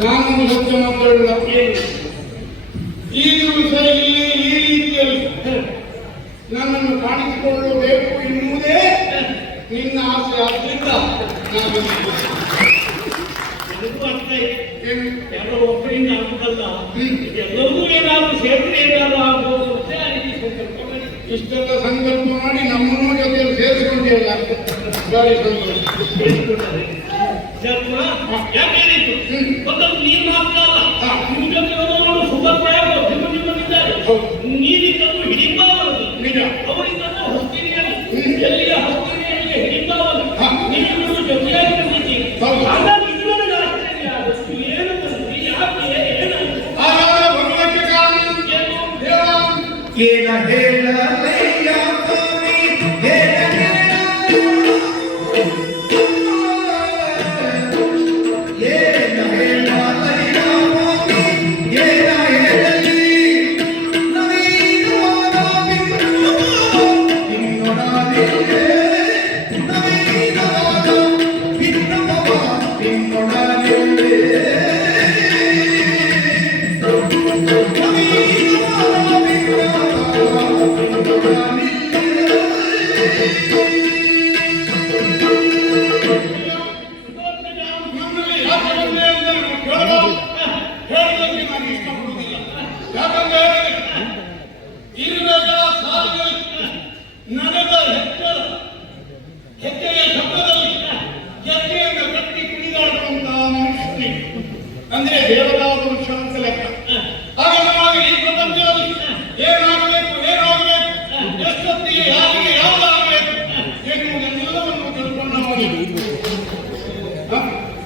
ನಾನು ಮಾತಾಡಲ್ಲ ಈ ದಿವಸ ಇಲ್ಲಿ ಈ ರೀತಿಯಲ್ಲಿ ನನ್ನನ್ನು ಕಾಣಿಸಿಕೊಳ್ಳಬೇಕು ಎನ್ನುವುದೇ ನಿನ್ನ ಆಸೆ ಆದ್ರಿಂದ ನಾನು ಒಬ್ಬರಿಂದ ಹ್ಮ್. ಎಲ್ಲವೂ ಏನಾದ್ರು ಸೇರಿದ್ರೆ ಏನಾದ್ರು ಸಂಕಲ್ಪ ಇಷ್ಟೆಲ್ಲ ಸಂಕಲ್ಪ ಮಾಡಿ ನಮ್ಮನ್ನೂ ಜೊತೆಯಲ್ಲಿ ಸೇರಿಸಿಕೊಂಡಿಲ್ಲ ಬಾರಿ ಸಂತೋಷ ಬೆಳೆಸ್ಕೊಳ್ತಾರೆ. ಸ್ವಲ್ಪ ಯಾಕೆ ಹೇಳಿದ್ದು? ಹ್ಮ್. ಮೊದಲು ನೀನು ಮಾತ್ರ ಅಲ್ಲ ಹಾ. ನಿಮ್ಮ ಜೊತೆ ಬರುವವರು ಸುಭದ್ರ ನಿಮ್ಮ ನಿಜ ಏನು ಹೇಳ ಮನುಷ್ಯನೇ ಅಂದ್ರೆ ದೇವದಾರು ವೃಕ್ಷ ಅಂತ ಲೆಕ್ಕ. ಹಾಗೆ ನಾವು ಈ ಪ್ರಪಂಚದಲ್ಲಿ ಏನಾಗಬೇಕು ಏನಾಗಬೇಕು ಎಷ್ಟೊತ್ತಿಗೆ ಯಾರಿಗೆ ಯಾವುದಾಗಬೇಕು ಎನ್ನುವುದೆಲ್ಲವನ್ನು ತಿಳ್ಕೊಂಡು?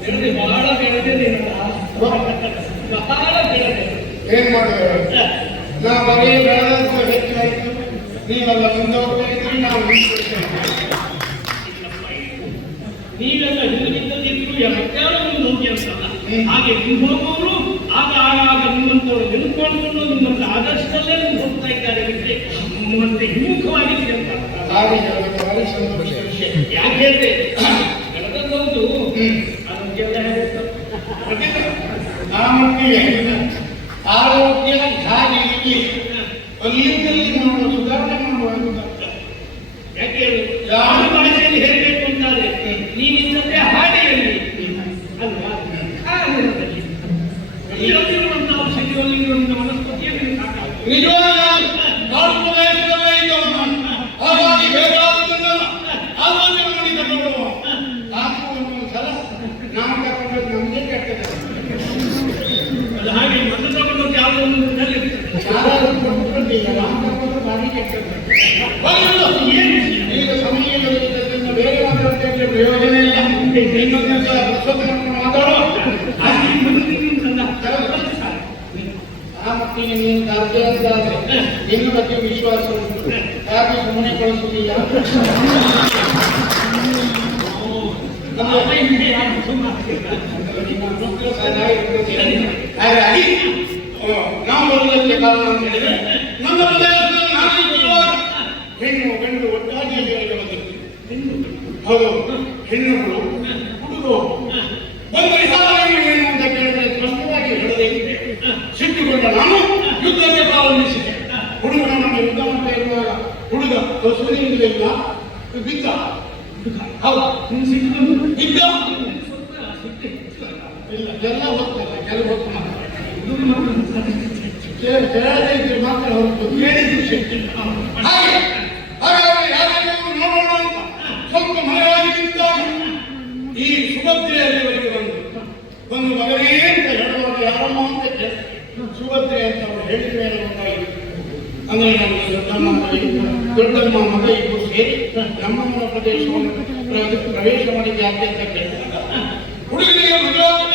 ಬೆಳೆದೆ ಬಹಳ ಬೆಳೆದಿದೆ ಬಹಳ ಬೆಳೆದೆ ಏನ್ ಮಾಡುವ? ನಾ ಬರೀ ಬೆಳೆದಂತ ಹೆಚ್ಚಾಯ್ತು. ನೀವೆಲ್ಲ ಮುಂದೆ ಹೋಗ್ತಾ ಇದ್ರಿ ನಾವು ನಿಂತ್ಕೊಳ್ತೇವೆ. ನೀವೆಲ್ಲ ಹಿಂದಿದ್ದದಿದ್ರು ವ್ಯಾಖ್ಯಾನವನ್ನು ನೋಡಿ ಅಂತಲ್ಲ. ಹಾಗೆ ನೀವು ಹೋಗುವವರು ಆಗ ಆಗಾಗ ನಿಮ್ಮಂತವರು ನಿಂತ್ಕೊಂಡು ನಿಮ್ಮಂತ ಆದರ್ಶದಲ್ಲೇ ನೀವು ಹೋಗ್ತಾ ಇದ್ದಾರೆ ಬಿಟ್ಟರೆ ನಿಮ್ಮಂತೆ ಹಿಮ್ಮುಖವಾಗಿದೆ ಅಂತ ಯಾಕೆ ಹೇಳಿದ್ರೆ. ಅದಕ್ಕೆಲ್ಲ ಮಟ್ಟಿಗೆ ಆರೋಗ್ಯ ಇಲ್ಲಿ. ಅಲ್ಲಿಂದಲ್ಲಿ ಮಾಡುವ ಸುಧಾರಣೆ ಮಾಡುವ. ಯಾಕೆ? ಸುಮ್ಮನೆ ನಿಮ್ಮ ಮಕ್ಕಳು ಸದಾ ಇರ್ತದೆ. ಹಾಗಾಗಿ ಆ, ನಾವು ಬರುವುದಕ್ಕೆ ಕಾರಣ ಅಂತ ಹೇಳಿದ್ರೆ ನಮ್ಮ ಪ್ರದೇಶದಲ್ಲಿ ಇರುವಾಗ ಹೆಣ್ಣು ಗಂಡು ಒಟ್ಟಾಗಿ ಅಲ್ಲಿವರೆಗೆ ಬಂದಿತ್ತು ಹೌದು. ಹೆಣ್ಣುಗಳು ಹುಡುಗರು. ಬಂದರೆ ಸಾಧನೆ ಏನು ಅಂತ ಕೇಳಿದ್ರೆ ಸ್ಪಷ್ಟವಾಗಿ ಹೇಳದೆ ಸಿಟ್ಟುಕೊಂಡ ನಾನು ಯುದ್ಧಕ್ಕೆ ಪ್ರಾರಂಭಿಸಿದೆ. ಹುಡುಗನನ್ನು ಯುದ್ಧ ಮಾಡ್ತಾ ಇರುವಾಗ ಹುಡುಗ ಸುರಿಯುವುದಿಲ್ಲ ಬಿದ್ದ. ಹೌದು. ಬಿದ್ದ. ಇಲ್ಲ ಎಲ್ಲ ಹೋಗ್ತಾರೆ ಕೆಲವು ಹೊತ್ತು ಕೇಳದೇ ಮಾತ್ರ ಹೊರತು ಸಿಕ್ಕಿಲ್ಲ ಹಾಗೆ ಹಾಗಾಗಿ ನೋಡೋಣ ಅಂತ ಸ್ವಲ್ಪ ಮರೆಯಾಗಿ ನಿಂತಾಗ ಈ ಸುಭದ್ರೆಯಲ್ಲಿವರೆಗೆ ಬಂದು ಬಂದು ಮಗನೇ ಅಂತ ಹೇಳುವಾಗ ಯಾರಮ್ಮ ಅಂತ ಸುಭದ್ರೆ ಅಂತ ಅವರು ಮೇಲೆ ಅಂದರೆ ನಮ್ಮ ದೊಡ್ಡಮ್ಮ ದೊಡ್ಡಮ್ಮ ಮಗ ಇಬ್ಬರು ಸೇರಿ ನಮ್ಮಮ್ಮನ ಪ್ರದೇಶವನ್ನು ಪ್ರ- ಪ್ರವೇಶ ಮಾಡಿದ್ದೆ ಅಂತ ಕೇಳಿದಾಗ ಹುಡುಗನಿಗೆ ಮದುವಾಗಬೇಕಾಗಿತ್ತು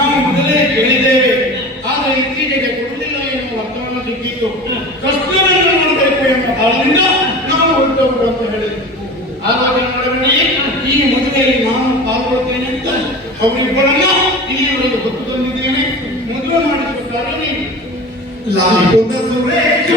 ನಾವು ಮೊದಲೇ ಕೇಳಿದ್ದೇವೆ ಆದರೆ ಇತ್ತೀಚೆಗೆ ಕೊಡುವುದಿಲ್ಲ ಎನ್ನುವ ಅರ್ಥವನ್ನು ಸಿಕ್ಕಿತ್ತು ಕಷ್ಟವನ್ನು ಮಾಡಬೇಕು ಎಂಬ ಕಾರಣದಿಂದ ನಾವು ಹೊರಟವರು ಅಂತ ಹೇಳಿದ್ವಿ ಆದಾಗ ಈ ಮದುವೆಯಲ್ಲಿ ನಾನು ಪಾಲ್ಗೊಳ್ಳುತ್ತೇನೆ ಅಂತ ಅವರಿಬ್ಬರನ್ನ ಇಲ್ಲಿವರೆಗೆ ಹೊತ್ತು ತಂದಿದ್ದೇನೆ. ಮದುವೆ ಮಾಡಿಸುತ್ತಾರೆ ಲಾಲ್ ಸುರೇಶ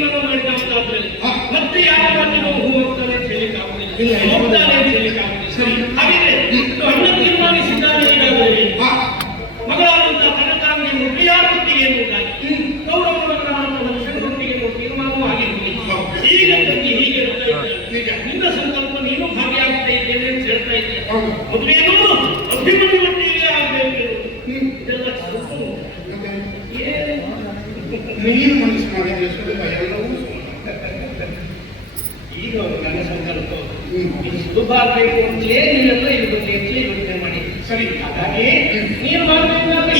ತೀರ್ಮಾನ ಮಾಡಿದಂತಾದ್ರೆ ಮತ್ತೆ ಯಾರು ನೀವು ಹೋಗ್ತಾರೆ ಅಂತ నేను మనసు మనం చేసుకుంటే భయంలో ఈరో ನನ್ನ ಸಂಕಲ್ಪ ಈ ಸುಭಾಗ್ಯ ಇರುತ್ತೆ ಇರುತ್ತೆ ಇರುತ್ತೆ ಮಾಡಿ ಸರಿ ಹಾಗಾಗಿ ನೀನು ಮಾಡಬೇಕಾದ್ರೆ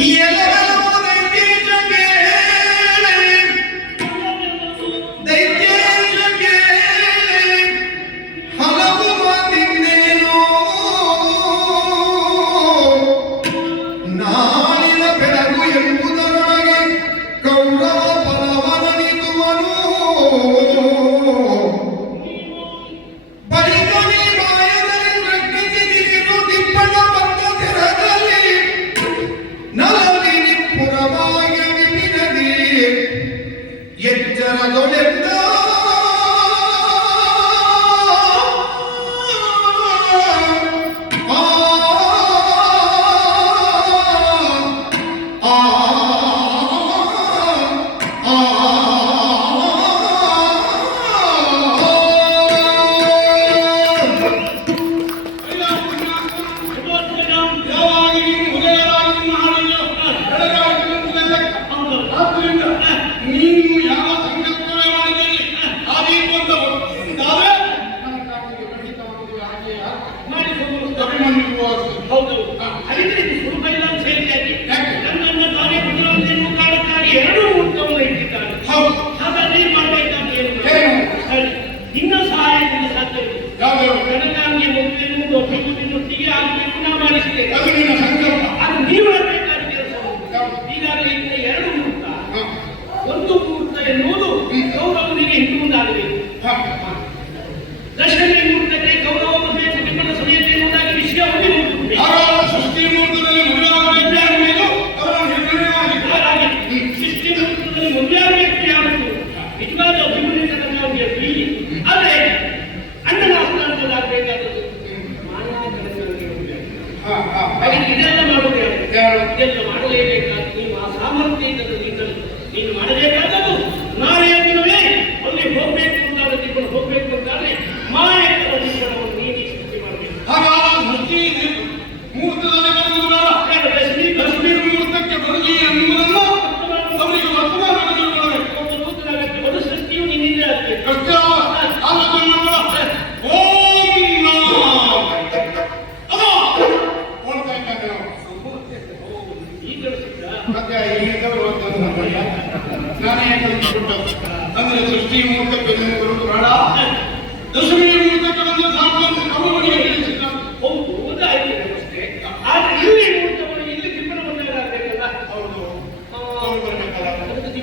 Bakın gidiyor.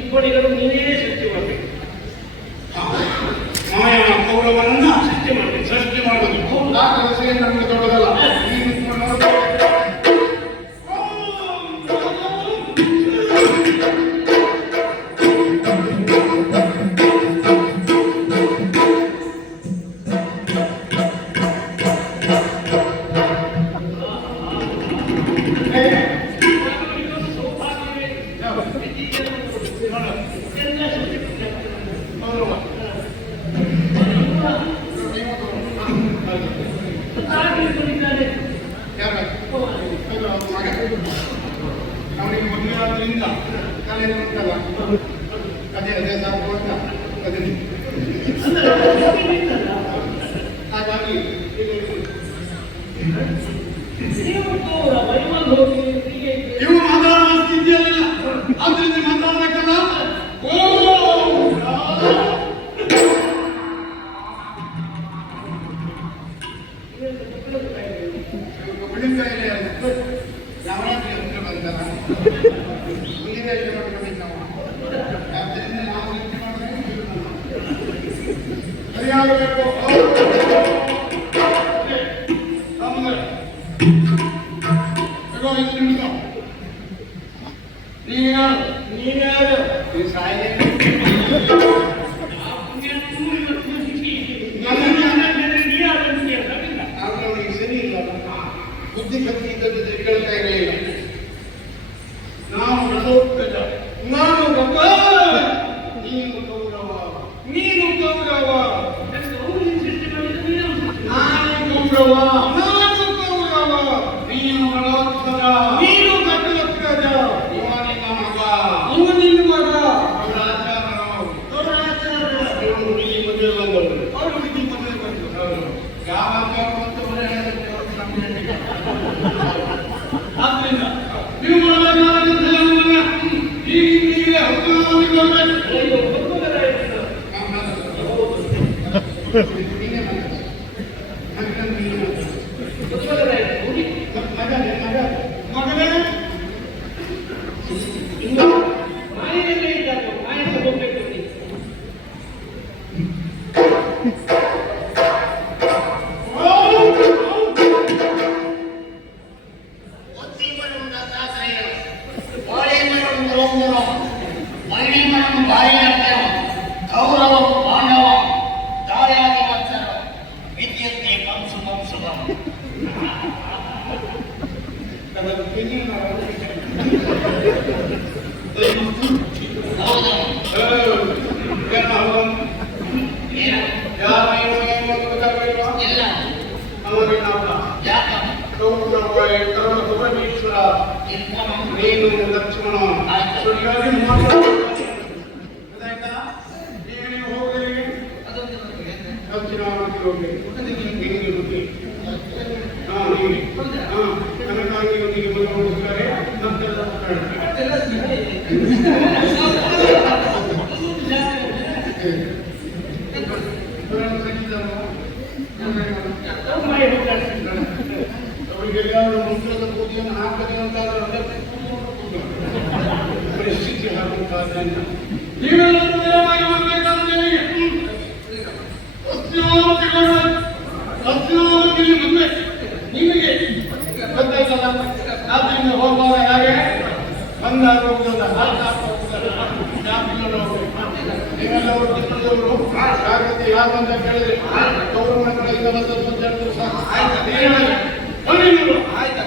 ಇಬ್ಬನಿಗಳು ನೀನೇ ಸೃಷ್ಟಿ ಮಾಡಬೇಕು. ಮಾಯನ ಕೌರವನನ್ನ ಸೃಷ್ಟಿ ಮಾಡಬೇಕು. ಸೃಷ್ಟಿ ಮಾಡಬೇಕು ನಮಗೆ ಇವು ಮಾತಾಡುವ ಸ್ಥಿತಿಯಲ್ಲಿಲ್ಲ. ಆದ್ರಿಂದ ಮಾತಾಡಬೇಕಲ್ಲ ಸರಿಯಾಗಬೇಕು ಆದ್ದರಿಂದ ನೀವು ಮಾಡಬೇಕಾದ ಈ ನೀವೇ ಹುಟ್ಟು ಮಾಡಿಕೊಳ್ಬೇಕು ನಿಮಗೆ ಗೊತ್ತಾಯ್ತಲ್ಲ ಆದ್ರಿಂದ ಹೋಗುವಾಗ ಹಾಗೆ ಬಂಗಾರೋಗ್ಯದ ನೀವೆಲ್ಲವರು ಚಿತ್ರದವರು ಜಾಗೃತಿ ಯಾರು ಅಂತ ಕೇಳಿದ್ರೆ ಗೌರ್ಮೆಂಟ್ ಕಡೆಯಿಂದ ಬಂದದ್ದು ಅಂತ ಹೇಳಿದ್ರು ಸರ್ ಆಯ್ತಾ ಆಯ್ತಾ.